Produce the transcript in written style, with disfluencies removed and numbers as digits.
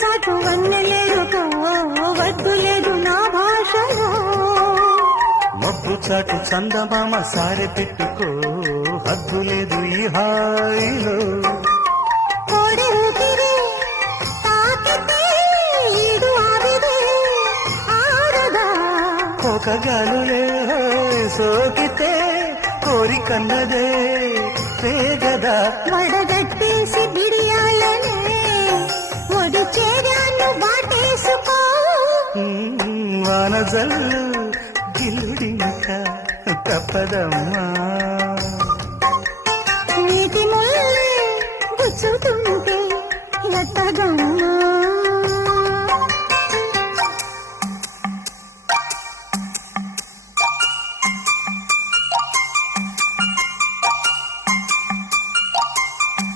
చాటు వన్నెలేరుకో వద్దు లేదు నా భాషలో మబ్బు చాటు చందమామ సారె పెట్టుకో హద్దు లేదు ఈ హాయిలో కోడి ఊపిరి తాకితే ఈడు ఆవిరే ఆరదా ఒక గాలులే సోకితే కోరికన్నదే పేగదా వడగట్టేసి బిడియాలనే ఒడి చేరాను వాటేసుకో వాన జల్లు గిల్లుడింక తప్పదమ్మా